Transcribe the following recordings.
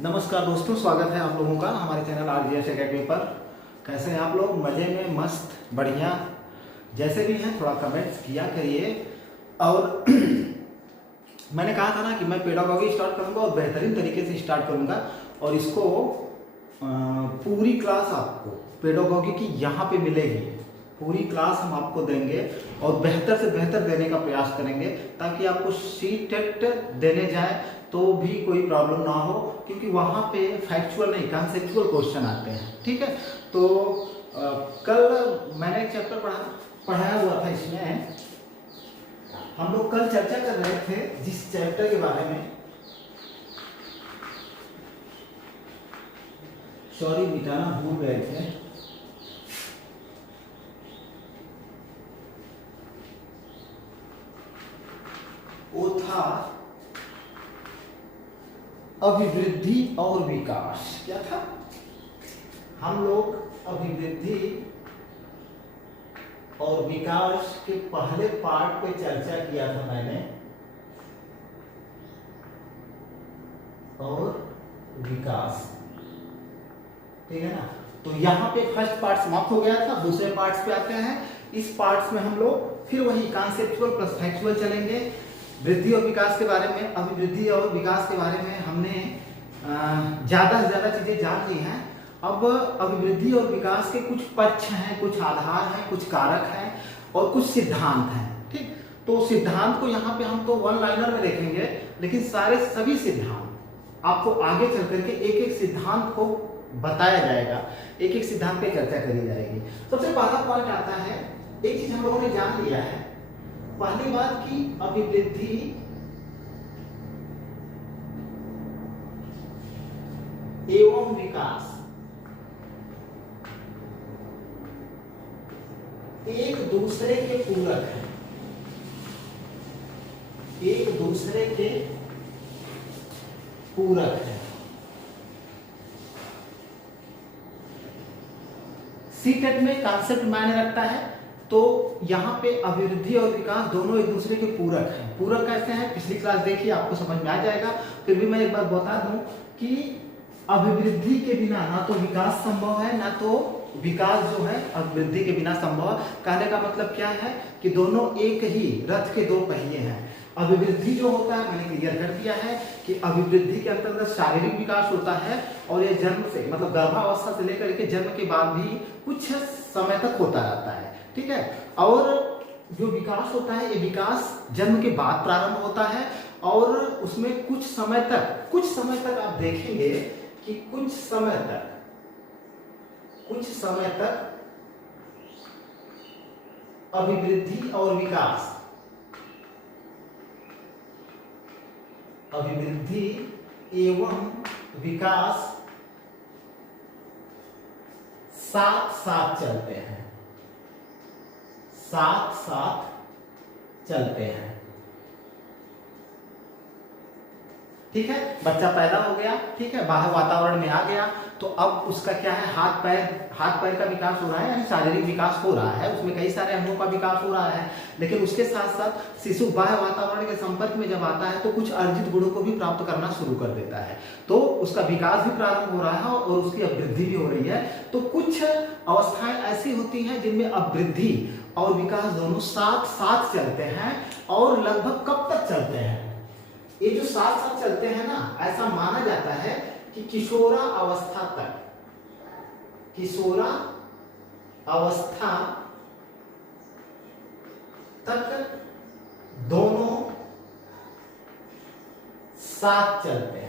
नमस्कार दोस्तों, स्वागत है आप लोगों का हमारे चैनल आरजीएस एकेडमी पर। कैसे हैं आप लोग? मज़े में, मस्त, बढ़िया। जैसे भी हैं थोड़ा कमेंट्स किया करिए। और मैंने कहा था ना कि मैं पेडागॉजी स्टार्ट करूंगा और बेहतरीन तरीके से स्टार्ट करूंगा। और इसको पूरी क्लास आपको पेडागॉजी की यहाँ पे मिलेगी। पूरी क्लास हम आपको देंगे और बेहतर से बेहतर देने का प्रयास करेंगे ताकि आपको सी-टेट देने जाए तो भी कोई प्रॉब्लम ना हो, क्योंकि वहाँ पे फैक्चुअल नहीं कॉन्सेप्चुअल क्वेश्चन आते हैं। ठीक है, तो कल मैंने एक चैप्टर पढ़ाया हुआ था। इसमें हम लोग कल चर्चा कर रहे थे जिस चैप्टर के बारे में, सॉरी मिटाना भूल गए थे, वो था अभिवृद्धि और विकास। क्या था? हम लोग अभिवृद्धि और विकास के पहले पार्ट पे चर्चा किया था मैंने, और विकास। ठीक है ना? तो यहाँ पे फर्स्ट पार्ट समाप्त हो गया था। दूसरे पार्ट्स पे आते हैं। इस पार्ट्स में हम लोग फिर वही कॉन्सेप्चुअल प्लस फैक्चुअल चलेंगे। वृद्धि और विकास के बारे में, अभिवृद्धि और विकास के बारे में हमने ज़्यादा से ज़्यादा चीज़ें जान ली हैं। अब अभिवृद्धि और विकास के कुछ पक्ष हैं, कुछ आधार हैं, कुछ कारक हैं और कुछ सिद्धांत हैं। ठीक, तो सिद्धांत को यहाँ पे हम तो वन लाइनर में देखेंगे, लेकिन सभी सिद्धांत आपको आगे चल करके एक एक सिद्धांत को बताया जाएगा, एक एक सिद्धांत पे चर्चा करी जाएगी। सबसे पहला पॉइंट आता है, एक चीज हम लोगों ने जान लिया है। पहली बात की अभिवृद्धि एवं विकास एक दूसरे के पूरक है, एक दूसरे के पूरक है। सी-टेट में कॉन्सेप्ट मायने रखता है, तो यहाँ पे अभिवृद्धि और विकास दोनों एक दूसरे के पूरक हैं। पूरक कैसे हैं? पिछली क्लास देखिए, आपको समझ में आ जाएगा। फिर भी मैं एक बार बता दूं कि अभिवृद्धि के बिना ना तो विकास संभव है, ना तो विकास जो है अभिवृद्धि के बिना संभव है। कहने का मतलब क्या है कि दोनों एक ही रथ के दो पहिए हैं। अभिवृद्धि जो होता है, मैंने क्लियर कर दिया है कि अभिवृद्धि के अंतर्गत शारीरिक विकास होता है और ये जन्म से, मतलब गर्भावस्था से लेकर के जन्म के बाद भी कुछ समय तक होता रहता है। ठीक है, और जो विकास होता है, ये विकास जन्म के बाद प्रारंभ होता है और उसमें कुछ समय तक आप देखेंगे कि कुछ समय तक अभिवृद्धि और विकास, अभिवृद्धि एवं विकास साथ साथ चलते हैं, साथ साथ चलते हैं। ठीक है, बच्चा पैदा हो गया, ठीक है, बाहर वातावरण में आ गया, तो अब उसका क्या है, हाथ पैर का विकास हो रहा है, यानी शारीरिक विकास हो रहा है, उसमें कई सारे अंगों का विकास हो रहा है। लेकिन उसके साथ साथ शिशु बाह्य वातावरण के संपर्क में जब आता है तो कुछ अर्जित गुणों को भी प्राप्त करना शुरू कर देता है, तो उसका विकास भी प्रारंभ हो रहा है और उसकी अभिवृद्धि भी हो रही है। तो कुछ अवस्थाएं ऐसी होती हैं जिनमें अभिवृद्धि और विकास दोनों साथ साथ चलते हैं। और लगभग कब तक चलते हैं? ये जो साथ साथ चलते हैं ना, ऐसा माना जाता है कि किशोरा अवस्था तक दोनों साथ चलते हैं।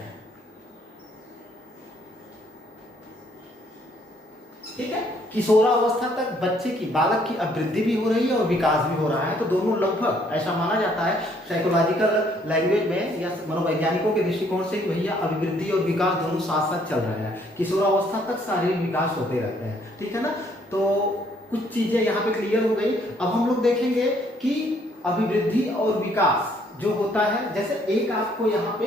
ठीक है, किशोरावस्था तक बच्चे की, बालक की अभिवृद्धि भी हो रही है और विकास भी हो रहा है, तो दोनों लगभग ऐसा माना जाता है साइकोलॉजिकल लैंग्वेज में या मनोवैज्ञानिकों के दृष्टिकोण से कि भैया अभिवृद्धि और विकास दोनों साथ साथ चल रहे हैं। किशोरावस्था तक शारीरिक विकास होते रहते हैं। ठीक है ना? तो कुछ चीजें यहाँ पे क्लियर हो गई। अब हम लोग देखेंगे कि अभिवृद्धि और विकास जो होता है, जैसे एक आपको यहाँ पे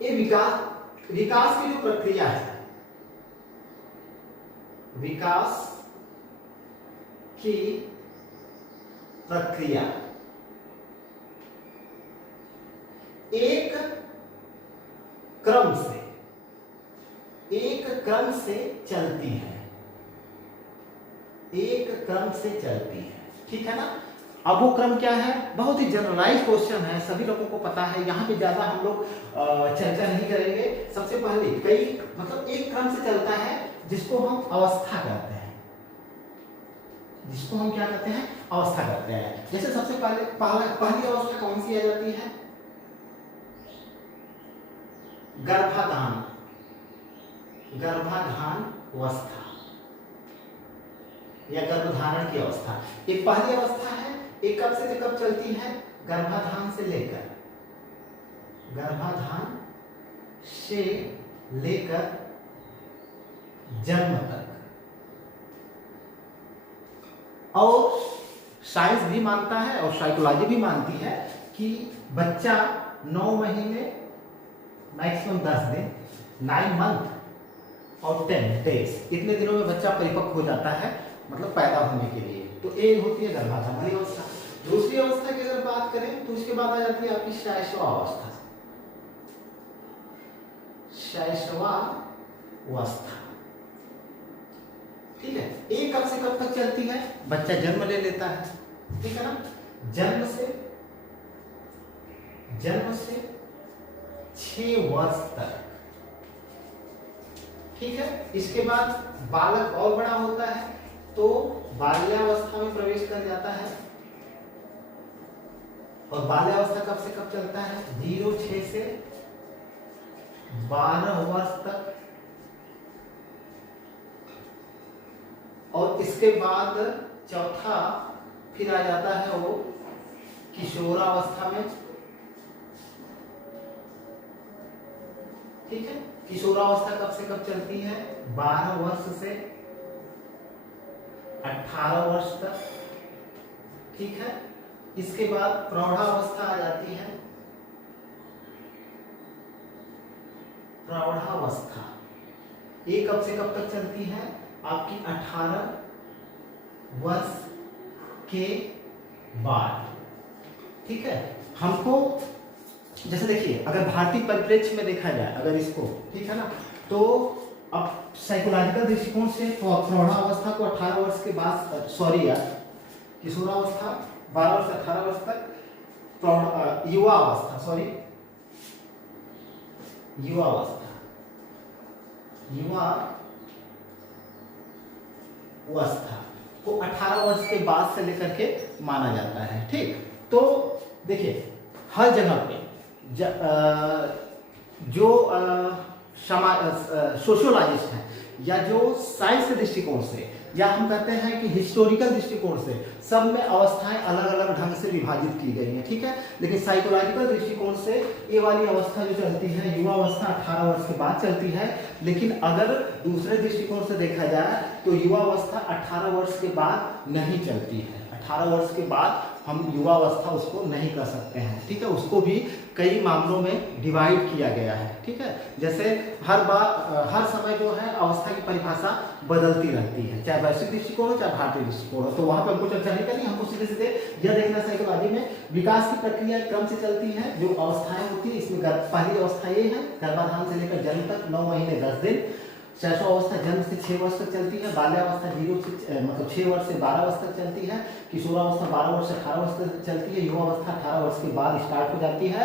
ये विकास की जो प्रक्रिया है, विकास की प्रक्रिया, एक क्रम से चलती है, एक क्रम से चलती है, ठीक है ना। अब वो क्रम क्या है, बहुत ही जनरलाइज क्वेश्चन है, सभी लोगों को पता है, यहाँ पे ज्यादा हम लोग चर्चा नहीं करेंगे। सबसे पहले कई मतलब एक क्रम से चलता है जिसको हम अवस्था कहते हैं, जिसको हम क्या कहते हैं, अवस्था कहते हैं। जैसे सबसे पहले पहली अवस्था कौन सी आ जाती है, गर्भाधान, गर्भाधान अवस्था या गर्भधारण की अवस्था, एक पहली अवस्था है। एक कब से कब चलती है, गर्भाधान से लेकर, गर्भाधान से लेकर जन्म तक। और साइंस भी मानता है और साइकोलॉजी भी मानती है कि बच्चा 9 महीने मैक्सिमम 10 दिन, 9 मंथ और 10 डेज, इतने दिनों में बच्चा परिपक्व हो जाता है, मतलब पैदा होने के लिए। तो एक होती है गर्भाधान वाली अवस्था। दूसरी अवस्था की अगर बात करें तो उसके बाद आ जाती है आपकी शैशवा अवस्था, शैशवा अवस्था, ठीक है। एक कब से कब तक चलती है, बच्चा जन्म ले लेता है, ठीक है ना, जन्म से 6 वर्ष तक, ठीक है। इसके बाद बालक और बड़ा होता है तो बाल्यावस्था में प्रवेश कर जाता है। और बाल्यावस्था कब से कब चलता है, 0-6 से 12 वर्ष तक। और इसके बाद चौथा फिर आ जाता है वो किशोरावस्था में, ठीक है। किशोरावस्था कब से कब चलती है, 12 वर्ष से 18 वर्ष तक, ठीक है। इसके बाद प्रौढ़ावस्था आ जाती है, प्रौढ़ावस्था ये कब से कब तक चलती है, आपकी 18 वर्ष के बाद, ठीक है। हमको जैसे देखिए, अगर भारतीय परिप्रेक्ष्य में देखा जाए अगर इसको, ठीक है ना, तो अब साइकोलॉजिकल दृष्टिकोण से प्रौढ़ावस्था को 18 वर्ष के बाद, सॉरी यार, किशोरावस्था 12 वर्ष से 18 वर्ष तक, युवा अवस्था, सॉरी युवा अवस्था, युवा अवस्था को 18 वर्ष के बाद से लेकर के माना जाता है, ठीक। तो देखिए हर जगह पे जो सोशियोलॉजिस्ट हैं या जो साइंस के दृष्टिकोण से, या हम कहते हैं कि हिस्टोरिकल दृष्टिकोण से, सब में अवस्थाएं अलग अलग ढंग से विभाजित की गई हैं, ठीक है। लेकिन साइकोलॉजिकल दृष्टिकोण से ये वाली अवस्था जो चलती है, युवा अवस्था 18 वर्ष के बाद चलती है। लेकिन अगर दूसरे दृष्टिकोण से देखा जाए तो युवा अवस्था 18 वर्ष के बाद नहीं चलती है। 18 वर्ष के बाद हम युवा अवस्था उसको नहीं कर सकते हैं, ठीक है। उसको भी कई मामलों में डिवाइड किया गया है, ठीक है। जैसे हर समय जो है अवस्था की परिभाषा बदलती रहती है, चाहे वैश्विक दृष्टिकोण हो चाहे भारतीय दृष्टिकोण हो। तो वहां पर हमको चर्चा नहीं करनी, हमको सीधे सीधे यह देखना साइकोलॉजी में विकास की प्रक्रिया क्रम से चलती है। जो अवस्थाएं होती है इसमें पहली अवस्था ये है, गर्भाधान से लेकर जन्म तक 9 महीने 10 दिन। शैशवावस्था जन्म से 6 वर्ष तक चलती है। बाल्यावस्था 0 से मतलब 6 वर्ष से 12 वर्ष तक चलती है। किशोरावस्था 12 वर्ष से 18 वर्ष तक चलती है। युवा अवस्था 18 वर्ष के बाद स्टार्ट हो जाती है।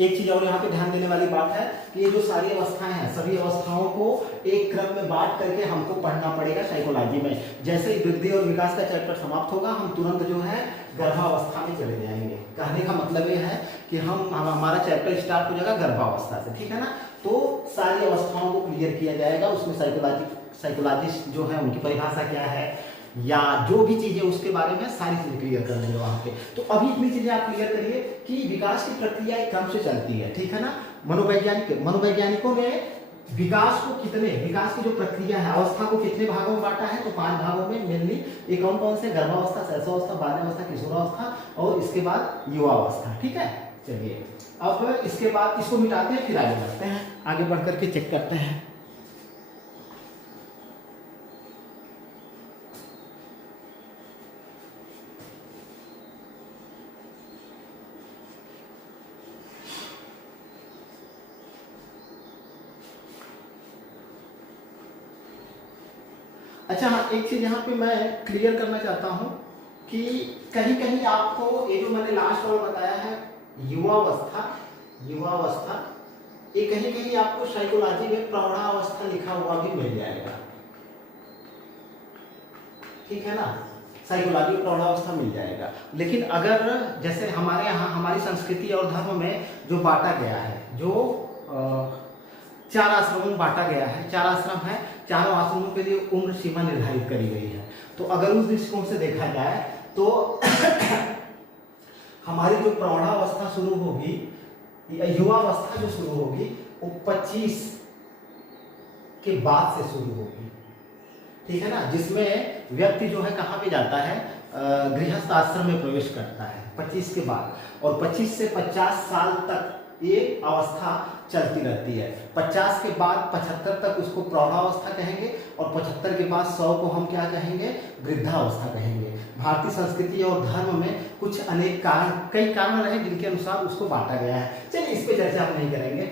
एक चीज और यहाँ पे ध्यान देने वाली बात है कि ये जो सारी अवस्थाएं हैं, सभी अवस्थाओं को एक क्रम में बांट करके हमको पढ़ना पड़ेगा साइकोलॉजी में। जैसे ही वृद्धि और विकास का चैप्टर समाप्त होगा, हम तुरंत जो है गर्भावस्था में चले जाएंगे। कहने का मतलब ये है कि हमारा चैप्टर स्टार्ट हो जाएगा गर्भावस्था से, ठीक है ना। तो सारी अवस्थाओं को क्लियर किया जाएगा। उसमें साइकोलॉजिस्ट जो है उनकी परिभाषा क्या है या जो भी चीजें उसके बारे में सारी चीजें क्लियर कर देंगे वहां पे। तो अभी इतनी चीजें आप क्लियर करिए कि विकास की प्रक्रिया एक क्रम से चलती है, ठीक है ना। मनोवैज्ञानिकों ने विकास की जो प्रक्रिया है, अवस्था को कितने भागों में बांटा है, तो 5 भागों में मेनली। ये कौन कौन से? गर्भावस्था, शैशवावस्था, बाल्यावस्था, किशोरावस्था और इसके बाद युवावस्था, ठीक है। चलिए अब इसके बाद इसको मिटाते हैं, फिर आगे बढ़ते हैं। आगे बढ़ करके चेक करते हैं। अच्छा हाँ, एक चीज यहाँ पे मैं क्लियर करना चाहता हूँ कि कहीं कहीं आपको ये जो मैंने लास्ट वाला बताया है युवावस्था, युवावस्था, ये कहीं कहीं आपको साइकोलॉजी में प्रौढ़ावस्था लिखा हुआ भी मिल जाएगा, ठीक है ना, साइकोलॉजी में प्रौढ़ावस्था मिल जाएगा। लेकिन अगर जैसे हमारे यहाँ हमारी संस्कृति और धर्म में जो बांटा गया है, जो 4 आश्रमों में बांटा गया है, 4 आश्रम है, चारों आश्रमों के लिए उम्र सीमा निर्धारित करी गई है। तो अगर उस दृष्टिकोण से देखा जाए तो हमारी जो प्रौढ़ावस्था शुरू होगी, युवावस्था जो शुरू होगी, वो 25 के बाद से शुरू होगी, ठीक है ना, जिसमें व्यक्ति जो है कहाँ पे जाता है, गृहस्थ आश्रम में प्रवेश करता है 25 के बाद, और 25 से 50 साल तक ये अवस्था चलती रहती है। 50 के बाद 75 तक उसको प्रौढ़ावस्था कहेंगे, और 75 के बाद 100 को हम क्या कहेंगे, वृद्धावस्था कहेंगे। भारतीय संस्कृति और धर्म में कुछ अनेक कारण, कई कारण रहे जिनके अनुसार उसको बांटा गया है। चलिए इस पे चर्चा हम नहीं करेंगे।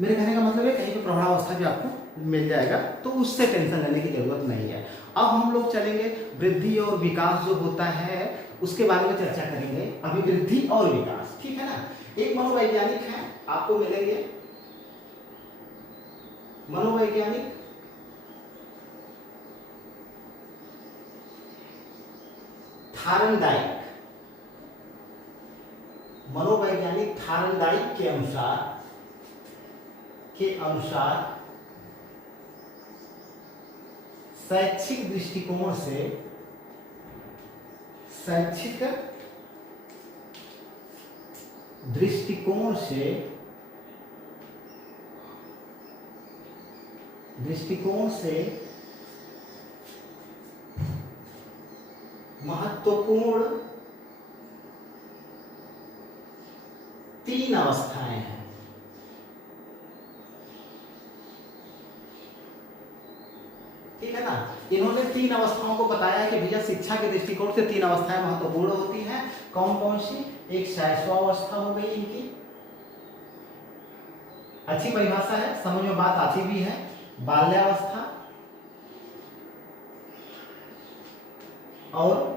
मेरे कहने का मतलब है कहीं पे प्रौढ़ावस्था भी आपको मिल जाएगा, तो उससे टेंशन लेने की जरूरत नहीं है। अब हम लोग चलेंगे वृद्धि और विकास जो होता है उसके बारे में चर्चा करेंगे। अभिवृद्धि और विकास, ठीक है ना। एक मनोवैज्ञानिक है, आपको मिलेंगे मनोवैज्ञानिक थारनडाइक, मनोवैज्ञानिक थारनडाइक के अनुसार शैक्षिक दृष्टिकोण से महत्वपूर्ण 3 अवस्थाएं हैं। ठीक है ना। इन्होंने 3 अवस्थाओं को बताया कि भैया शिक्षा के दृष्टिकोण से 3 अवस्थाएं महत्वपूर्ण होती हैं। कौन कौन सी? एक शैशवावस्था हो गई इनकी, अच्छी परिभाषा है, समझ में बात आती भी है। बाल्यावस्था और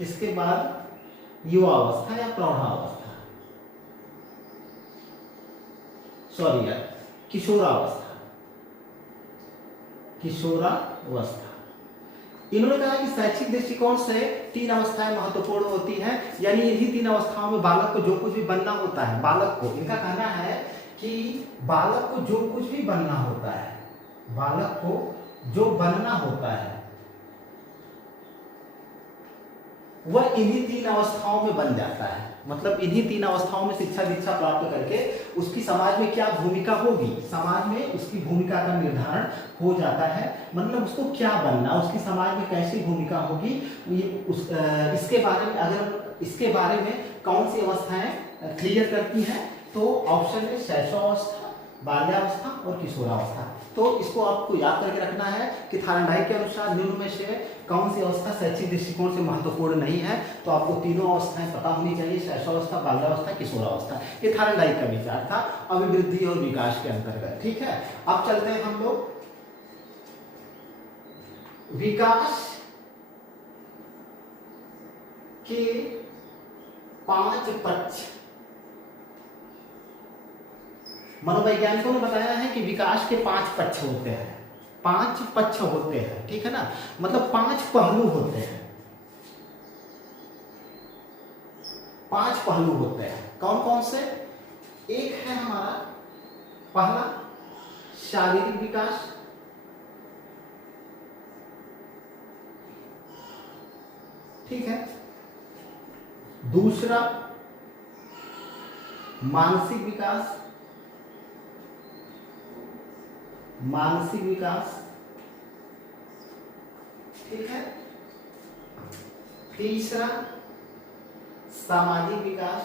इसके बाद युवावस्था या प्रौढ़ावस्था, सॉरी यार, किशोरावस्था। इन्होंने कहा कि शैक्षिक दृष्टिकोण से 3 अवस्थाएं महत्वपूर्ण होती हैं, यानी इन्हीं 3 अवस्थाओं में बालक को जो कुछ भी बनना होता है, बालक को, इनका कहना है कि बालक को जो कुछ भी बनना होता है, बालक को जो बनना होता है वह इन्हीं 3 अवस्थाओं में बन जाता है। मतलब इन्हीं 3 अवस्थाओं में शिक्षा दीक्षा प्राप्त करके उसकी समाज में क्या भूमिका होगी, समाज में उसकी भूमिका का निर्धारण हो जाता है। मतलब उसको क्या बनना, उसकी समाज में कैसी भूमिका होगी, इसके बारे में, अगर इसके बारे में कौन सी अवस्थाएं क्लियर करती हैं, तो ऑप्शन है शैशवावस्था, बाल्यावस्था और किशोरावस्था। तो इसको आपको याद करके रखना है कि थारनडाइक के अनुसार निम्न में से कौन सी अवस्था शैक्षिक दृष्टिकोण से महत्वपूर्ण नहीं है। तो आपको तीनों अवस्थाएं पता होनी चाहिए, शैशवावस्था, बाल्यावस्था, किशोरावस्था। ये थारनडाइक का विचार था अभिवृद्धि और विकास के अंतर्गत। ठीक है, अब चलते हैं हम लोग विकास के 5 पक्ष। मनोवैज्ञानिकों ने बताया है कि विकास के 5 पक्ष होते हैं, 5 पक्ष होते हैं, ठीक है ना, मतलब 5 पहलू होते हैं, 5 पहलू होते हैं। कौन कौन से? एक है हमारा पहला शारीरिक विकास, ठीक है। दूसरा मानसिक विकास, मानसिक विकास, ठीक है। तीसरा सामाजिक विकास,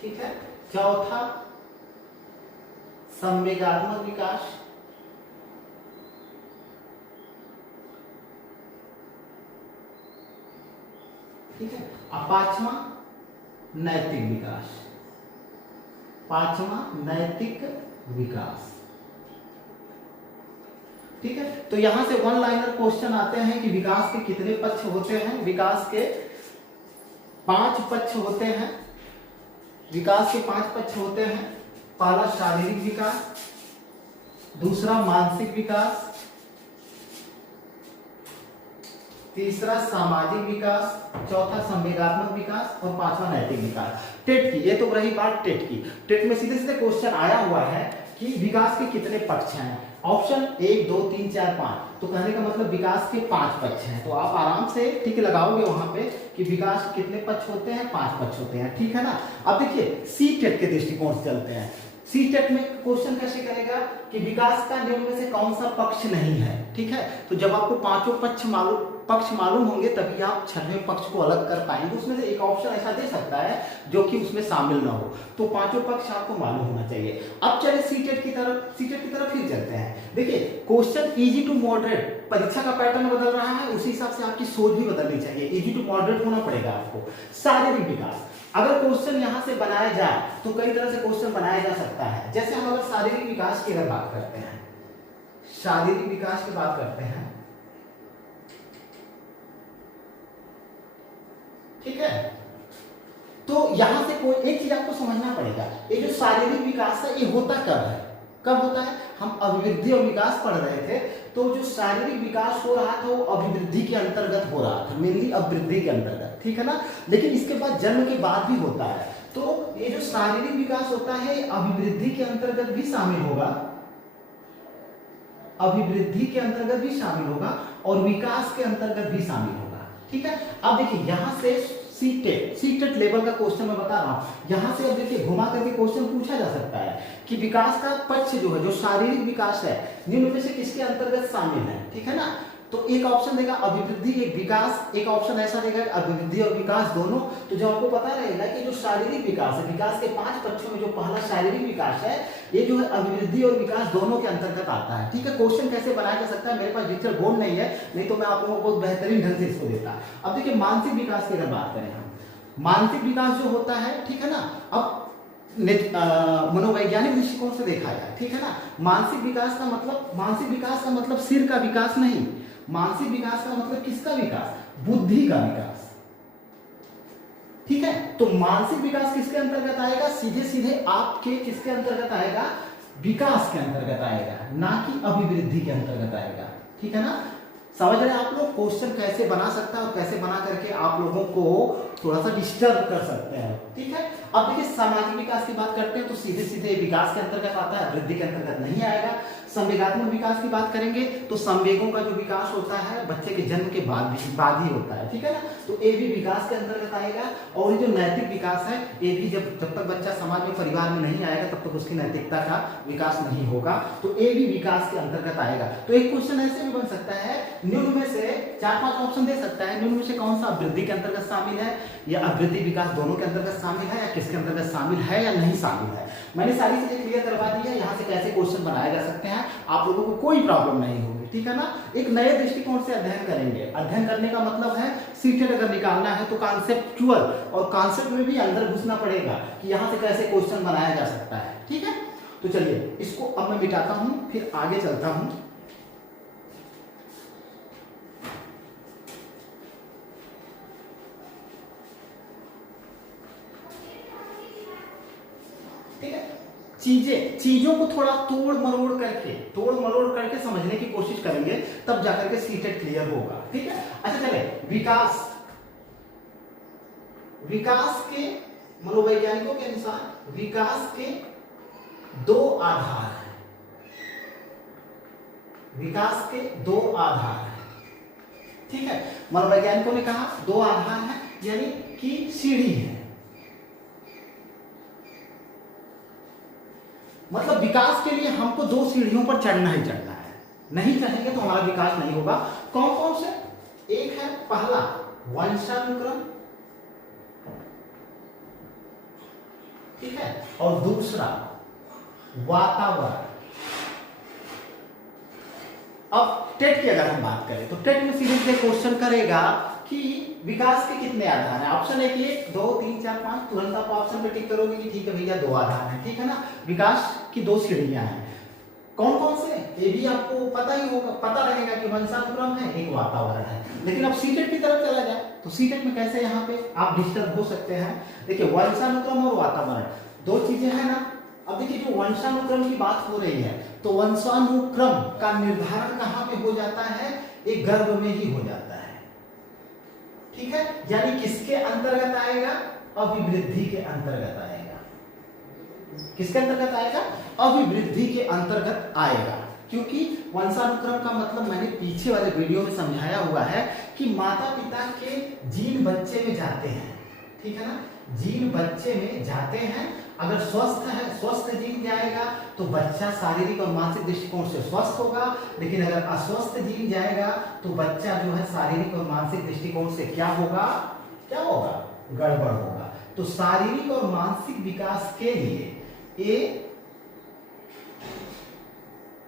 ठीक है। चौथा संवेगात्मक विकास, ठीक है। और 5वां नैतिक विकास। पांचवा नैतिक विकास। ठीक है, तो यहां से वन लाइनर क्वेश्चन आते हैं कि विकास के कितने पक्ष होते हैं। विकास के 5 पक्ष होते हैं। विकास के 5 पक्ष होते हैं। पहला शारीरिक विकास, दूसरा मानसिक विकास, तीसरा सामाजिक विकास, चौथा संवेगात्मक विकास और पांचवा नैतिक विकास। टेट की, ये तो रही बात टेट की। टेट में सीधे सीधे क्वेश्चन आया हुआ है कि विकास के कितने पक्ष हैं। ऑप्शन 1 2 3 4 5, तो कहने का मतलब विकास के 5 पक्ष हैं। तो आप आराम से टिक लगाओगे वहां पे कि विकास के कितने पक्ष होते हैं, 5 पक्ष होते हैं। ठीक है ना। अब देखिए सी टेट के दृष्टिकोण से चलते हैं। सी टेट में क्वेश्चन कैसे करेगा कि विकास का निम्न में से कौन सा पक्ष नहीं है। ठीक है, तो जब आपको पांचों पक्ष मालूम होंगे तभी आप छठवें पक्ष को अलग कर पाएंगे। उसमें से एक ऑप्शन ऐसा दे सकता है जो कि उसमें शामिल ना हो, तो पांचों पक्ष आपको मालूम होना चाहिए। अब चले सीटेट की तरफ फिर चलते हैं। देखिए क्वेश्चन इजी टू मॉडरेट, परीक्षा का पैटर्न बदल रहा है, उसी हिसाब से आपकी सोच भी बदलनी चाहिए। इजी टू मॉडरेट होना पड़ेगा आपको। शारीरिक विकास, अगर क्वेश्चन यहां से बनाया जाए तो कई तरह से क्वेश्चन बनाया जा सकता है। जैसे हम अगर शारीरिक विकास की अगर बात करते हैं, शारीरिक विकास की बात करते हैं, ठीक है, तो यहां से कोई एक चीज आपको समझना पड़ेगा। ये जो शारीरिक विकास है ये होता कब है, कब होता है। हम अभिवृद्धि और विकास पढ़ रहे थे, तो जो शारीरिक विकास हो रहा था वो अभिवृद्धि के अंतर्गत हो रहा था, मेनली अभिवृद्धि के अंतर्गत। ठीक है ना। लेकिन इसके बाद जन्म के बाद भी होता है, तो ये जो शारीरिक विकास होता है अभिवृद्धि के अंतर्गत भी शामिल होगा, अभिवृद्धि के अंतर्गत भी शामिल होगा और विकास के अंतर्गत भी शामिल होगा। ठीक है। अब देखिए यहां से सीटेट लेवल का क्वेश्चन मैं बता रहा हूं। यहां से अब देखिए घुमा करके क्वेश्चन पूछा जा सकता है कि विकास का पक्ष जो है, जो शारीरिक विकास है, निम्न में से किसके अंतर्गत शामिल है। ठीक है ना। तो एक ऑप्शन देगा अभिवृद्धि, एक विकास, एक ऑप्शन ऐसा देगा अभिवृद्धि और विकास दोनों। तो जब आपको पता रहेगा कि जो शारीरिक विकास है, विकास के 5 पक्षों में जो पहला शारीरिक विकास है, ये जो है अभिवृद्धि और विकास दोनों के अंतर्गत आता है। ठीक है। क्वेश्चन कैसे बनाया जा सकता है, मेरे पास डिजिटल बोर्ड नहीं है, नहीं तो मैं आप लोगों को बहुत बेहतरीन ढंग से इसको देता। अब देखिए मानसिक विकास की अगर बात करें हम, मानसिक विकास जो होता है, ठीक है ना, अब मनोवैज्ञानिक दृष्टिकोण से देखा जाए, ठीक है ना, मानसिक विकास का मतलब सिर का विकास नहीं। मानसिक विकास का मतलब किसका विकास, बुद्धि का विकास। ठीक है। तो मानसिक विकास किसके अंतर्गत आएगा, सीधे सीधे आपके किसके अंतर्गत आएगा, विकास के अंतर्गत आएगा, ना कि अभिवृद्धि के अंतर्गत आएगा। ठीक है ना। समझ रहे हैं आप लोग क्वेश्चन कैसे बना सकता है और कैसे बना करके आप लोगों को थोड़ा सा डिस्टर्ब कर सकते हैं। ठीक है। अब देखिए सामाजिक विकास की बात करते हैं तो सीधे सीधे विकास के अंतर्गत आता है, वृद्धि के अंतर्गत नहीं आएगा। संवेगात्मक विकास की बात करेंगे तो संवेगों का जो विकास होता है बच्चे के जन्म के बाद ही होता है। ठीक है ना। तो ये भी विकास के अंतर्गत आएगा। और ये जो नैतिक विकास है ये भी जब तक बच्चा समाज में परिवार में नहीं आएगा तब तक उसकी नैतिकता का विकास नहीं होगा, तो ये भी विकास के अंतर्गत आएगा। तो एक क्वेश्चन ऐसे भी बन सकता है, निम्न में से 4-5 ऑप्शन दे सकता है, निम्न में से कौन सा वृद्धि के अंतर्गत शामिल है या अभिवृद्धि विकास दोनों के अंतर्गत शामिल है या किसके अंतर्गत शामिल है या नहीं शामिल है। मैंने सारी चीजें क्लियर करवा दी है। यहाँ से कैसे क्वेश्चन बनाए जा सकते हैं आप लोगों को कोई प्रॉब्लम नहीं होगी। ठीक है ना। एक नए दृष्टिकोण से अध्ययन करेंगे। अध्ययन करने का मतलब है सीटेट अगर निकालना है तो कॉन्सेप्चुअल और कॉन्सेप्ट में भी अंदर घुसना पड़ेगा कि यहाँ से कैसे क्वेश्चन बनाया जा सकता है। ठीक है। तो चलिए इसको अब मैं मिटाता हूं, फिर आगे चलता हूं। चीजों को थोड़ा तोड़ मरोड़ करके समझने की कोशिश करेंगे, तब जाकर के सीटेट क्लियर होगा। ठीक है। अच्छा चले, विकास के मनोवैज्ञानिकों के अनुसार विकास के 2 आधार हैं। विकास के 2 आधार हैं। ठीक है। मनोवैज्ञानिकों ने कहा 2 आधार हैं, यानी कि सीढ़ी है। मतलब विकास के लिए हमको 2 सीढ़ियों पर चढ़ना ही चढ़ना है, नहीं चढ़ेंगे तो हमारा विकास नहीं होगा। कौन कौन से, एक है पहला वंशानुक्रम, ठीक है, और दूसरा वातावरण। अब टेट की अगर हम बात करें तो टेट में सीधे क्वेश्चन करेगा कि विकास के कितने आधार हैं। ऑप्शन है कि 1 2 3 4 5, तुरंत आप ऑप्शन पे टिक करोगे कि ठीक है भैया 2 आधार हैं, ठीक है ना। विकास की 2 श्रेणियां हैं। कौन कौन से, ये भी आपको पता ही होगा, पता रहेगा कि वंशानुक्रम है, एक वातावरण है। लेकिन अब सीटेट की तरफ चला जाए तो सीटेट में कैसे यहाँ पे आप डिस्टर्ब हो सकते हैं। देखिए वंशानुक्रम और वातावरण 2 चीजें हैं ना। अब देखिए जो वंशानुक्रम की बात हो रही है तो वंशानुक्रम का निर्धारण कहाँ पे हो जाता है, एक गर्भ में ही हो जाता है, ठीक है। यानी किसके अंतर्गत आएगा, अभिवृद्धि के अंतर्गत आएगा। किसके अंतर्गत आएगा, अभिवृद्धि के अंतर्गत आएगा। क्योंकि वंशानुक्रम का मतलब मैंने पीछे वाले वीडियो में समझाया हुआ है कि माता पिता के जीन बच्चे में जाते हैं, ठीक है ना। जीन बच्चे में जाते हैं, अगर स्वस्थ है, स्वस्थ जीन जाएगा तो बच्चा शारीरिक और मानसिक दृष्टिकोण से स्वस्थ होगा। लेकिन अगर अस्वस्थ जीन जाएगा तो बच्चा जो है शारीरिक और मानसिक दृष्टिकोण से क्या होगा, क्या होगा, गड़बड़ होगा। तो शारीरिक और मानसिक विकास के लिए ये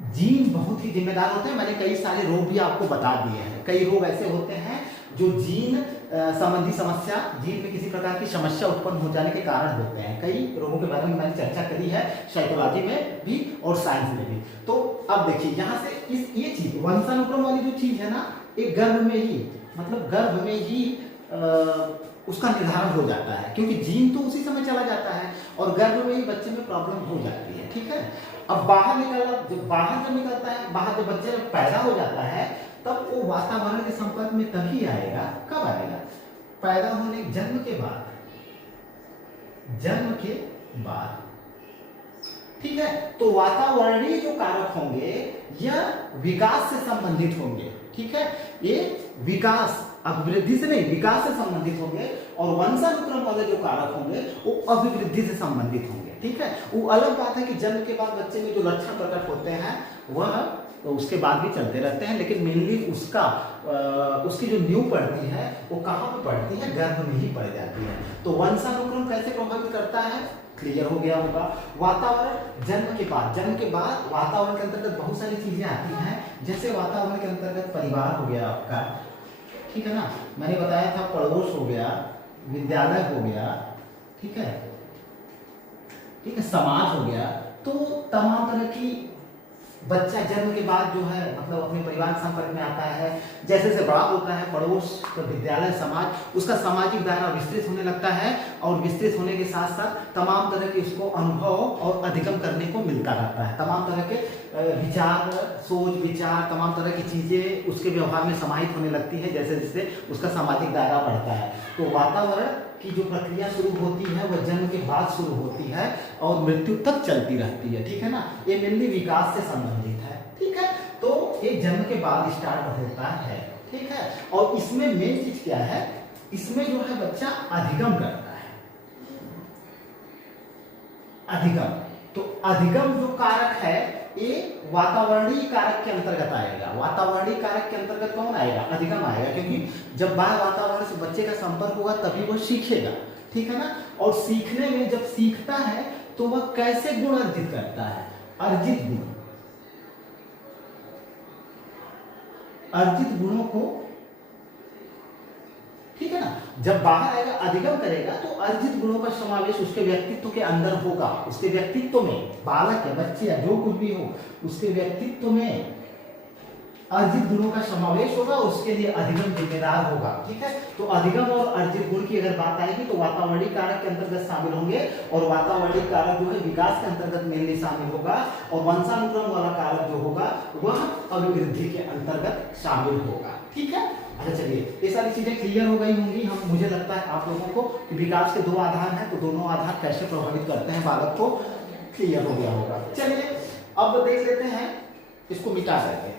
जीन बहुत ही जिम्मेदार होते हैं। मैंने कई सारे रोग भी आपको बता दिए हैं। कई रोग ऐसे होते हैं जो जीन संबंधी समस्या, जीन में किसी प्रकार की समस्या उत्पन्न हो जाने के कारण होते हैं। कई रोगों के बारे में मैंने चर्चा करी है, साइकोलॉजी में भी और साइंस में भी। तो अब देखिए यहाँ से ये चीज वंशानुक्रम वाली जो चीज है ना, एक गर्भ में ही, मतलब गर्भ में ही उसका निर्धारण हो जाता है। क्योंकि जीन तो उसी समय चला जाता है और गर्भ में ही बच्चे में प्रॉब्लम हो जाती है, ठीक है। अब बाहर जब निकलता है, बाहर जब बच्चे पैदा हो जाता है तब वो वातावरण के संपर्क में तभी आएगा। कब आएगा, पैदा होने, जन्म के बाद, ठीक है। तो वातावरणीय जो कारक होंगे यह विकास से संबंधित होंगे, ठीक है। ये विकास, अभिवृद्धि से नहीं, विकास से संबंधित होंगे। और वंशानुक्रम वाले जो कारक होंगे वो अभिवृद्धि से संबंधित होंगे, ठीक है। वो अलग बात है कि जन्म के बाद बच्चे में जो लक्षण प्रकट होते हैं वह तो उसके बाद भी चलते रहते हैं, लेकिन मेनली उसकी जो नींव पड़ती है वो कहाँ पे पड़ती है, गर्भ में ही पड़ जाती है। तो वंशानुक्रम कैसे प्रभावित करता है, क्लियर हो गया होगा। वातावरण, जन्म के बाद वातावरण के अंतर्गत बहुत सारी चीजें आती हैं। जैसे वातावरण के अंतर्गत परिवार हो गया आपका, ठीक है ना। मैंने बताया था पड़ोस हो गया, विद्यालय हो गया, ठीक है, समाज हो गया। तो तमाम तरह की बच्चा जन्म के बाद जो है मतलब अपने परिवार के संपर्क में आता है। जैसे जैसे बड़ा होता है, पड़ोस, तो विद्यालय, समाज, उसका सामाजिक दायरा विस्तृत होने लगता है। और विस्तृत होने के साथ साथ तमाम तरह के उसको अनुभव और अधिगम करने को मिलता रहता है। तमाम तरह के विचार, सोच विचार, तमाम तरह की चीजें उसके व्यवहार में समाहित होने लगती है जैसे जैसे उसका सामाजिक दायरा बढ़ता है। तो वातावरण की जो प्रक्रिया शुरू होती है वह जन्म के बाद शुरू होती है और मृत्यु तक चलती रहती है, ठीक है ना। ये मेनली विकास से संबंधित है, ठीक है। तो ये जन्म के बाद स्टार्ट होता है, ठीक है। और इसमें मेन चीज क्या है, इसमें जो है बच्चा अधिगम करता है। अधिगम, तो अधिगम जो कारक है ये वातावरणीय कारक के अंतर्गत आएगा। वातावरणीय कारक के अंतर्गत कौन आएगा, अधिगम आएगा। क्योंकि जब बाह्य वातावरण से बच्चे का संपर्क होगा तभी वो सीखेगा, ठीक है ना। और सीखने में जब सीखता है तो वह कैसे गुण अर्जित करता है, अर्जित गुण, अर्जित गुणों को, ठीक है ना। जब बाहर आएगा, अधिगम करेगा तो अर्जित गुणों का समावेश उसके व्यक्तित्व के अंदर होगा। उसके व्यक्तित्व में, बालक है, बच्चे या जो कुछ भी हो, उसके व्यक्तित्व में अर्जित गुणों का समावेश होगा, उसके लिए अधिगम जिम्मेदार होगा, ठीक है। तो अधिगम और अर्जित गुण की अगर बात आएगी तो वातावरणीय कारक के अंतर्गत शामिल होंगे। और वातावरणीय कारक जो है विकास के अंतर्गत मेनली शामिल होगा। और वंशानुक्रम वाला कारक जो होगा वह अभिवृद्धि के अंतर्गत शामिल होगा, ठीक है। अच्छा चलिए, ये सारी चीजें क्लियर हो गई होंगी। हम, मुझे लगता है आप लोगों को कि विकास के 2 आधार हैं, तो दोनों आधार कैसे प्रभावित करते हैं बालक को, क्लियर हो गया होगा। चलिए अब देख लेते हैं इसको मिटा करके।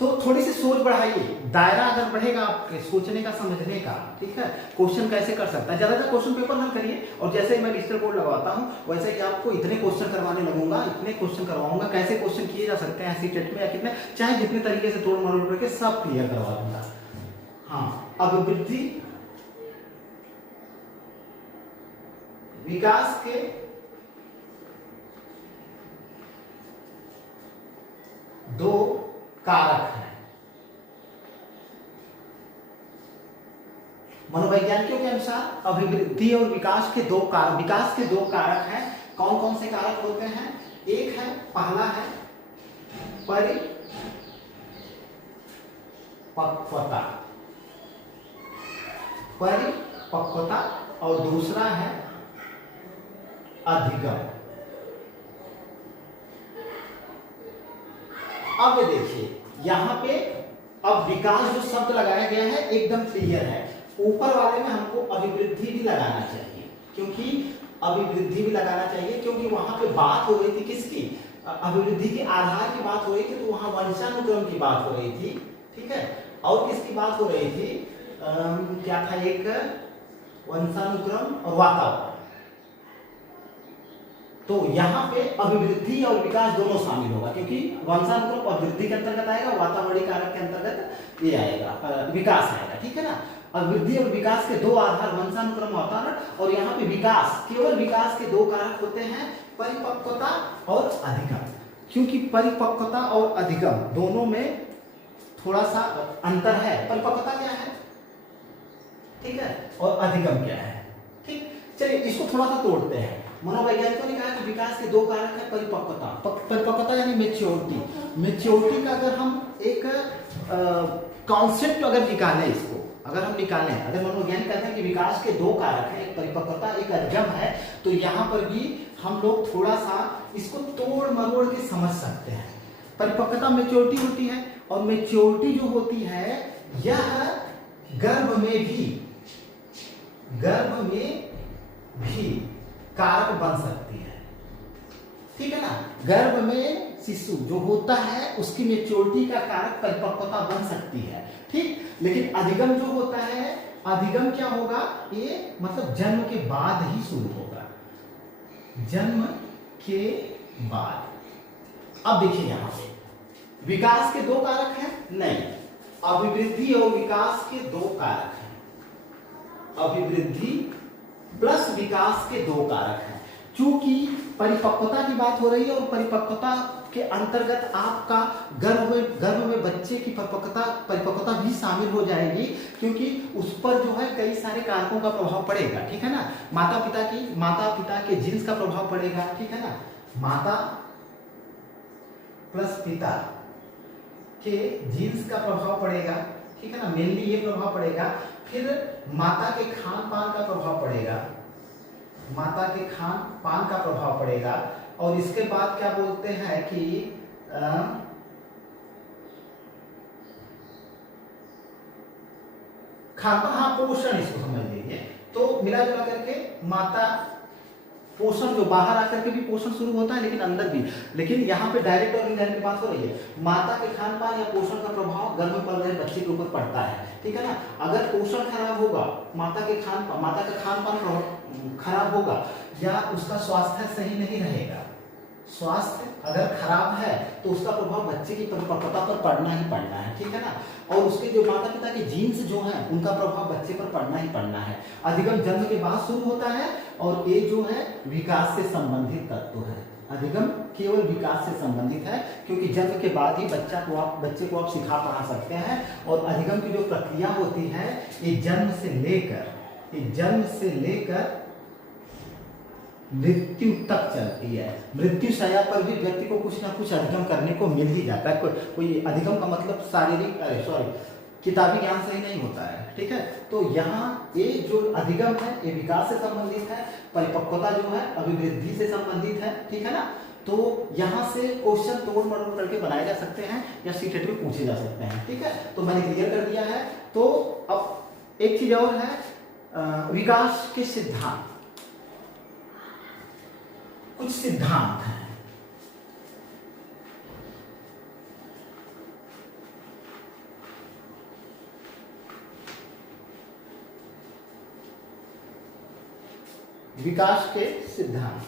तो थोड़ी सी सोच बढ़ाइए, दायरा अगर बढ़ेगा आपके सोचने का, समझने का, ठीक है। क्वेश्चन कैसे कर सकता है, ज्यादातर क्वेश्चन पेपर हल करिए। और जैसे मैं डिजिटल बोर्ड लगवाता हूं वैसे ही आपको इतने क्वेश्चन करवाने लगूंगा, इतने क्वेश्चन करवाऊंगा। कैसे क्वेश्चन किए जा सकते हैं सीटेट में या कितने, चाहे जितने तरीके से तोड़ मरोड़ करके सब क्लियर करवा दूंगा। हाँ, अभिवृद्धि, विकास के कारक हैं। मनोवैज्ञानिकों के अनुसार अभिवृद्धि और विकास के दो कारक हैं। कौन कौन से कारक होते हैं? एक है, पहला है परिपक्वता और दूसरा है अधिगम। अब देखिए यहां पे अब विकास जो शब्द लगाया गया है एकदम क्लियर है। ऊपर वाले में हमको अभिवृद्धि भी लगाना चाहिए, क्योंकि वहां पे बात हो रही थी किसकी? अभिवृद्धि के आधार की बात हो रही थी, तो वहां वंशानुक्रम की बात हो रही थी, ठीक है। और किसकी बात हो रही थी? क्या था? एक वंशानुक्रम और वातावरण। तो यहाँ पे अभिवृद्धि और विकास दोनों शामिल होगा, क्योंकि वंशानुक्रम अभिवृद्धि के अंतर्गत आएगा, वातावरणीय कारक के अंतर्गत ये आएगा, विकास आएगा, ठीक है ना। अभिवृद्धि और विकास के दो आधार वंशानुक्रम, वातावरण, और यहाँ पे विकास, केवल विकास के दो कारक होते हैं, परिपक्वता और अधिगम। क्योंकि परिपक्वता और अधिगम दोनों में थोड़ा सा अंतर है। परिपक्वता क्या है, ठीक है, और अधिगम क्या है, ठीक। चलिए इसको थोड़ा सा तोड़ते हैं। मनोवैज्ञानिकों ने कहा कि विकास के दो कारक है परिपक्वता यानी मेच्योरिटी का अगर हम एक कॉन्सेप्ट अगर निकालें, अगर मनोवैज्ञानिक कहते हैं कि विकास के दो कारक हैं, एक परिपक्वता एक अधिगम है, तो यहाँ पर भी हम लोग थोड़ा सा इसको तोड़ मरोड़ के समझ सकते हैं। परिपक्वता मेच्योरिटी होती है, और मेच्योरिटी जो होती है यह गर्भ में भी कारक बन सकती है, ठीक है ना। गर्भ में शिशु जो होता है उसकी मेच्योरिटी का कारक परिपक्वता बन सकती है, ठीक। लेकिन अधिगम जो होता है, अधिगम क्या होगा? ये मतलब जन्म के बाद ही शुरू होगा, जन्म के बाद। अब देखिए यहां पे विकास के दो कारक हैं? नहीं, अभिवृद्धि और विकास के दो कारक हैं। अभिवृद्धि प्लस विकास के दो कारक हैं। चूंकि परिपक्वता की बात हो रही है, और परिपक्वता के अंतर्गत आपका गर्भ में बच्चे की परिपक्वता भी शामिल हो जाएगी, क्योंकि उस पर जो है कई सारे कारकों का प्रभाव पड़ेगा, ठीक है ना। माता पिता के जीन्स का प्रभाव पड़ेगा, ठीक है ना। माता प्लस पिता के जीन्स का प्रभाव पड़ेगा, ठीक है ना, मेनली ये प्रभाव पड़ेगा। फिर माता के खान पान का प्रभाव पड़ेगा, और इसके बाद क्या बोलते हैं कि खान पान, हाँ पोषण, इसको समझ लीजिए। तो मिला जुला करके माता पोषण, जो बाहर आकर के भी पोषण शुरू होता है, लेकिन अंदर भी, लेकिन यहाँ पे डायरेक्ट और इनडायरेक्ट की बात हो रही है। माता के खान पान या पोषण का प्रभाव गर्भ में पल रहे बच्चे के ऊपर पड़ता है, ठीक है ना। अगर पोषण खराब होगा, माता का खान पान खराब होगा, या उसका स्वास्थ्य सही नहीं रहेगा, स्वास्थ्य अगर खराब है तो उसका प्रभाव बच्चे की परिपक्वता पर पड़ना ही पड़ना है, ठीक है ना। और उसके जो माता पिता के जीन्स जो हैं उनका प्रभाव बच्चे पर पड़ना ही पड़ना है। अधिगम जन्म के बाद शुरू होता है, और ये जो है विकास से संबंधित तत्व है। अधिगम केवल विकास से संबंधित है, क्योंकि जन्म के बाद ही बच्चे को आप सिखा पढ़ा सकते हैं। और अधिगम की जो प्रक्रिया होती है ये जन्म से लेकर मृत्यु तक चलती है। मृत्यु शैया पर भी व्यक्ति को कुछ ना कुछ अधिगम करने को मिल ही जाता है। कोई अधिगम का मतलब किताबी ज्ञान से ही नहीं होता है, ठीक है। तो यहाँ ये जो अधिगम है ये विकास से संबंधित है, परिपक्वता जो है अभिवृद्धि से संबंधित है, ठीक है ना। तो यहाँ से क्वेश्चन तोड़ मरोड़ करके बनाए जा सकते हैं, या सीटेट में पूछे जा सकते हैं, ठीक है। तो मैंने क्लियर कर दिया है। तो अब एक चीज और है, विकास के सिद्धांत, कुछ सिद्धांत हैं। विकास के सिद्धांत,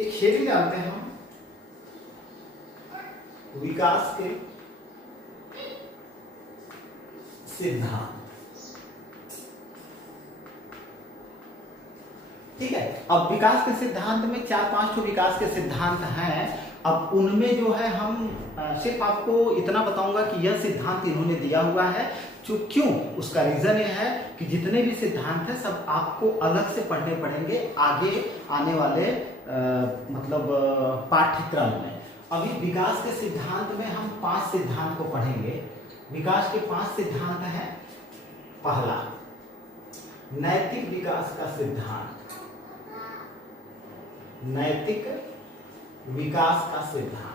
एक हेडिंग डालते हैं हम, विकास के सिद्धांत, ठीक है। अब विकास के सिद्धांत में 4-5 विकास के सिद्धांत हैं। अब उनमें जो है हम सिर्फ आपको इतना बताऊंगा कि यह सिद्धांत इन्होंने दिया हुआ है। क्यों, उसका रीजन यह है कि जितने भी सिद्धांत हैं सब आपको अलग से पढ़ने पड़ेंगे आगे आने वाले पाठ्यक्रम में। अभी विकास के सिद्धांत में हम 5 सिद्धांत को पढ़ेंगे। विकास के 5 सिद्धांत हैं। पहला, नैतिक विकास का सिद्धांत। नैतिक विकास का सिद्धांत,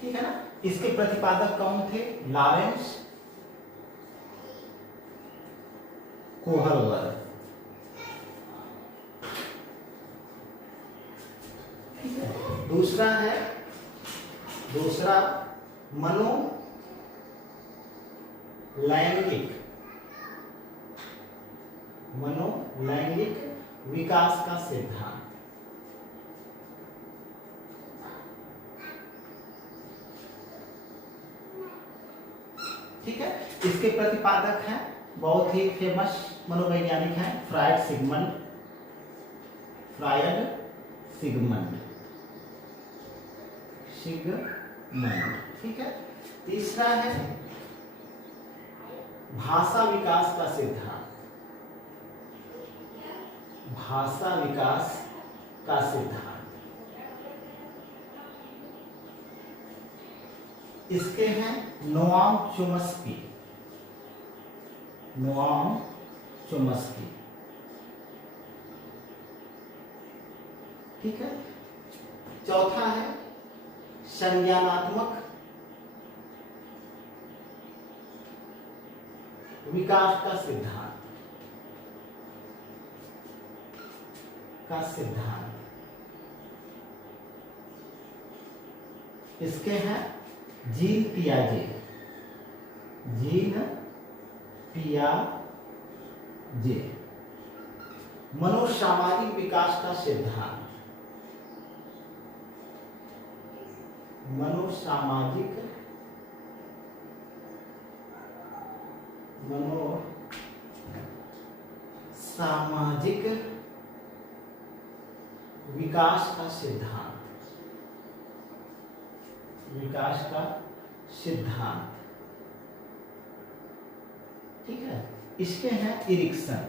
ठीक है ना। इसके प्रतिपादक कौन थे? लॉरेंस कोहलवर्थ। दूसरा मनोलैंगिक विकास का सिद्धांत। ठीक है, इसके प्रतिपादक हैं बहुत ही फेमस मनोवैज्ञानिक हैं फ्रायड सिगमंड। ठीक है। तीसरा है भाषा विकास का सिद्धांत। भाषा विकास का सिद्धांत, इसके हैं नोआम चोम्स्की। ठीक है। चौथा है संज्ञानात्मक विकास का सिद्धांत, इसके हैं जीन पियाजे। मनोसामाजिक विकास का सिद्धांत। मनोसामाजिक विकास का सिद्धांत। ठीक है। इसके हैं इरिक्सन।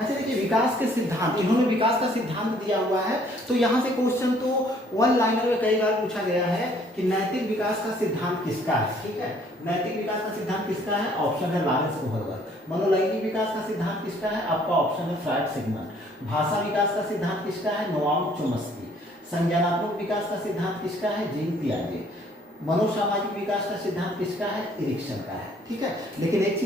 अच्छा देखिए, विकास के सिद्धांत, इन्होंने विकास का सिद्धांत दिया हुआ है। तो यहां से क्वेश्चन तो वन लाइनर में कई बार पूछा गया है कि नैतिक विकास का सिद्धांत किसका है। ठीक है, नैतिक विकास का सिद्धांत किसका है? ऑप्शन है लॉरेंस कोहलवर्थ। मनोलैंगिक विकास का सिद्धांत किसका है? आपका ऑप्शन है फ्रायड सिगमंड। भाषा विकास का सिद्धांत किसका है? Noam Chomsky. संज्ञानात्मक विकास का सिद्धांत किसका है? जीन पियाजे। मनोसामाजिक विकास का सिद्धांत किसका है? इरिक्सन का है। ठीक है। लेकिन एक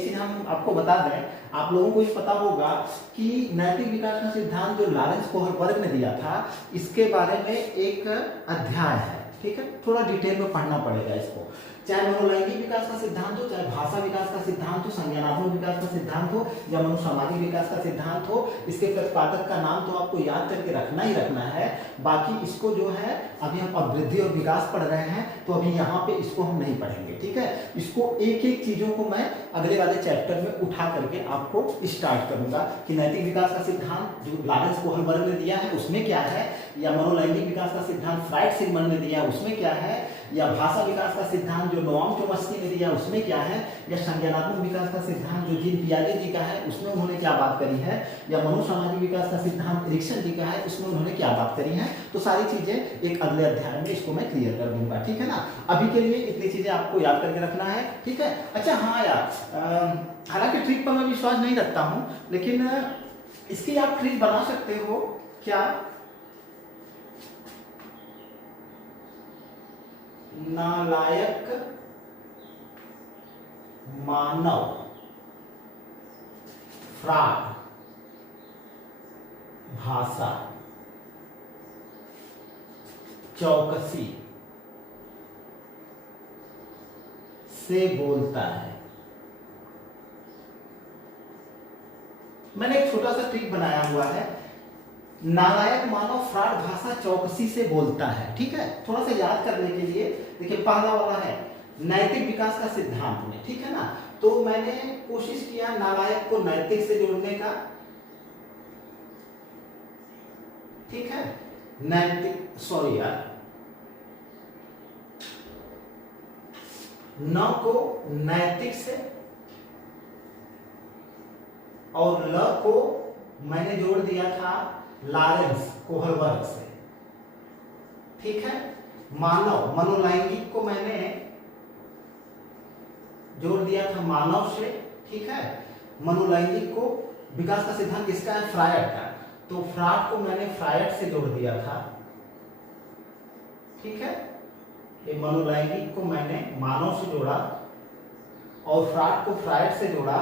चीज हम आपको बता दें, आप लोगों को ये पता होगा कि नैतिक विकास का सिद्धांत जो लॉरेंस कोहलवर्थ ने दिया था, इसके बारे में एक अध्याय है। ठीक है, थोड़ा डिटेल में पढ़ना पड़ेगा इसको। चाहे मनोलैंगिक विकास का सिद्धांत हो, चाहे भाषा विकास का सिद्धांत हो, संज्ञानात्मक विकास का सिद्धांत हो या मनोसामाजिक विकास का सिद्धांत हो, इसके प्रतिपादक का नाम तो आपको याद करके रखना ही रखना है। बाकी इसको जो है, अभी हम अभिवृद्धि और विकास पढ़ रहे हैं, तो अभी यहाँ पे इसको हम नहीं पढ़ेंगे। ठीक है, इसको एक एक चीजों को मैं अगले वाले चैप्टर में उठा करके आपको स्टार्ट करूंगा कि नैतिक विकास का सिद्धांत जो लॉरेंस कोहलवर्थ ने दिया है उसमें क्या है, या मनोलैंगिक विकास का सिद्धांत फ्रायड सिगमंड ने दिया है उसमें क्या है, या भाषा विकास का सिद्धांत जो नोआम चोम्स्की ने दिया उसमें क्या है, या संज्ञानात्मक विकास का सिद्धांत जो जीन पियाजे जी का है उसमें उन्होंने क्या बात करी है, या मनोसामाजिक विकास का सिद्धांत इरिक्सन जी का है उसमें उन्होंने क्या बात करी है। तो सारी चीजें एक अगले अध्याय में इसको मैं क्लियर कर दूंगा। ठीक है ना, अभी के लिए इतनी चीजें आपको याद करके रखना है। ठीक है। अच्छा हाँ यार, हालांकि ट्रिक पर मैं विश्वास नहीं रखता हूँ, लेकिन इसकी आप ट्रिक बना सकते हो क्या? नालायक मानव फ्रॉड भाषा चौकसी से बोलता है। मैंने एक छोटा सा ट्रिक बनाया हुआ है, नालायक मानव फ्रॉड भाषा चौकसी से बोलता है। ठीक है, थोड़ा सा याद करने के लिए देखिए, पहला वाला है नैतिक विकास का सिद्धांत में। ठीक है ना, तो मैंने कोशिश किया नालायक को नैतिक से जोड़ने का, ठीक है, नैतिक, सॉरी यार, न को नैतिक से और ल को मैंने जोड़ दिया था लॉरेंस कोहलबर्ग से, ठीक है। मानव, मनोलैंगिक को मैंने जोड़ दिया था मानव से, ठीक है। मनोलैंगिक को विकास का सिद्धांत किसका है? फ्रायड का, तो फ्रायड को मैंने फ्रायड से जोड़ दिया था, ठीक है। ये मनोलैंगिक को मैंने मानव से जोड़ा और फ्रायड को फ्रायड से जोड़ा,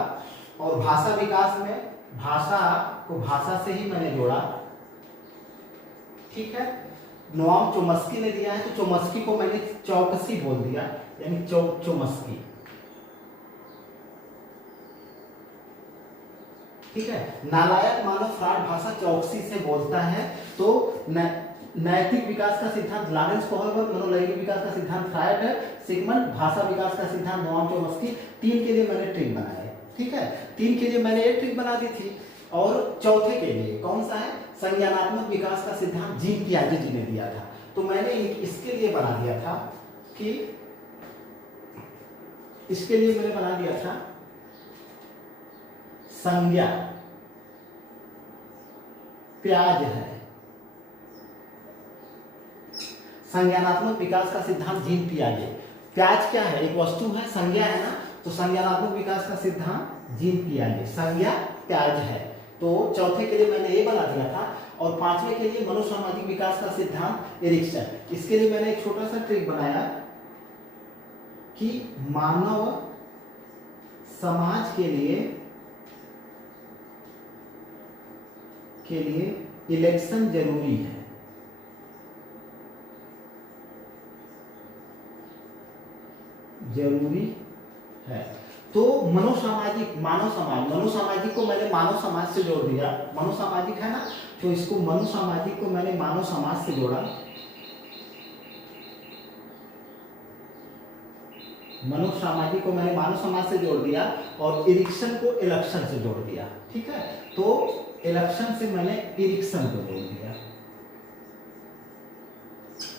और भाषा विकास में भाषा को भाषा से ही मैंने जोड़ा, ठीक है। नोआम चोम्स्की ने दिया है, तो चोम्स्की को मैंने चौकसी बोल दिया, यानी चोम्स्की, ठीक है। नालायक मानव फ्रायड भाषा चौकसी से बोलता है, तो नैतिक विकास का सिद्धांत लॉरेंस कोहलबर्ग, मनोलैंगिक विकास का सिद्धांत फ्रायड है, सिगमंड, भाषा विकास का सिद्धांत नोआम चोम्स्की। 3 के लिए मैंने ट्रिक बनाया, ठीक है। 3 के लिए मैंने एक ट्रिक बना दी थी, और चौथे के लिए कौन सा है? संज्ञानात्मक विकास का सिद्धांत जीन पियाजे जी ने दिया था, तो मैंने इसके लिए बना दिया था कि इसके लिए मैंने बना दिया था संज्ञा प्याज है, संज्ञानात्मक विकास का सिद्धांत जीन पियाजे। प्याज क्या है? एक वस्तु है, संज्ञा है ना, तो संज्ञानात्मक विकास का सिद्धांत जीन पियाजे, संज्ञा प्याज है। तो चौथे के लिए मैंने ये बना दिया था, और 5वें के लिए मनोसामाजिक विकास का सिद्धांत एरिक्सन। इसके लिए मैंने एक छोटा सा ट्रिक बनाया कि मानव समाज के लिए इलेक्शन जरूरी है, जरूरी है। तो मनोसामाजिक, मानव समाज, मनोसामाजिक को मैंने मानव समाज से जोड़ दिया, मनोसामाजिक है ना, तो इसको मनोसामाजिक को मैंने मानव समाज से जोड़ा, मनोसामाजिक को मैंने मानव समाज से जोड़ दिया, और इरिक्सन को इलेक्शन से जोड़ दिया, ठीक है। तो इलेक्शन से मैंने इरिक्सन को जोड़ दिया,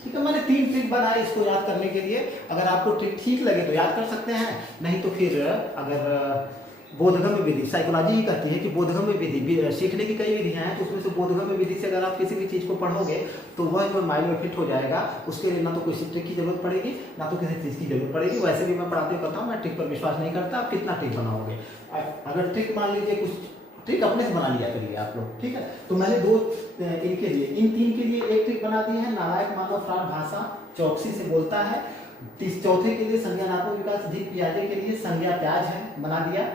ठीक है। मैंने 3 ट्रिक बनाए इसको याद करने के लिए। अगर आपको ट्रिक ठीक लगे तो याद कर सकते हैं, नहीं तो फिर अगर बोधगम्य विधि, साइकोलॉजी ही कहती है कि बोधगम्य विधि, सीखने की कई विधियां हैं, तो उसमें से बोधगम्य विधि से अगर आप किसी भी चीज को पढ़ोगे तो वह जो माइंड में फिट हो जाएगा। उसके लिए ना तो कोई ट्रिक की जरूरत पड़ेगी, ना तो किसी चीज की जरूरत पड़ेगी। वैसे भी मैं पढ़ाते करता हूँ, मैं ट्रिक पर विश्वास नहीं करता। आप कितना ट्रिक बनाओगे? अगर ट्रिक मान लीजिए, कुछ ट्रिक अपने से बना लिया करिए आप लोग, ठीक है। तो मैंने 2 इनके लिए, इन 3 के लिए एक ट्रिक बना दी है, नालायक मानव फ्रायड भाषा चौकसी से बोलता है। चौथे के लिए संज्ञानात्मक विकास जीन पियाजे के लिए संज्ञा प्याज है, बना दिया।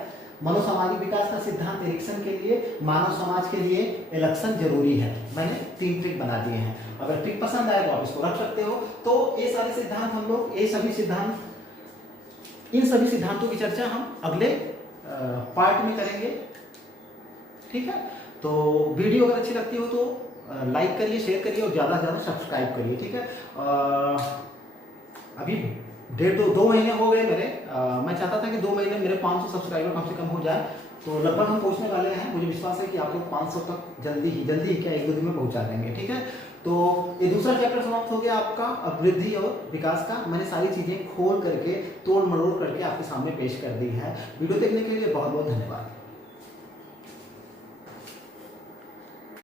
मनोसामाजिक विकास का सिद्धांत एरिक्सन के लिए, मानव समाज के लिए इलेक्शन जरूरी है। मैंने 3 ट्रिक बना दिए हैं। अगर ट्रिक पसंद आए तो आप इसको रख सकते हो। तो ये सारे सिद्धांत हम लोग, ये सभी सिद्धांत, इन सभी सिद्धांतों की चर्चा हम अगले पार्ट में करेंगे, ठीक है। तो वीडियो अगर अच्छी लगती हो तो लाइक करिए, शेयर करिए और ज़्यादा से ज़्यादा सब्सक्राइब करिए, ठीक है। अभी 1.5-2 महीने हो गए मेरे, मैं चाहता था कि 2 महीने मेरे 500 सब्सक्राइबर कम से कम हो जाए, तो लगभग हम पहुंचने वाले हैं। मुझे विश्वास है कि आप लोग 500 तक जल्दी ही क्या 1-2 दिन में पहुंचा देंगे, ठीक है। तो ये दूसरा चैप्टर समाप्त हो गया आपका अभिवृद्धि और विकास का। मैंने सारी चीज़ें खोल करके, तोड़ मरोड़ करके आपके सामने पेश कर दी है। वीडियो देखने के लिए बहुत बहुत धन्यवाद।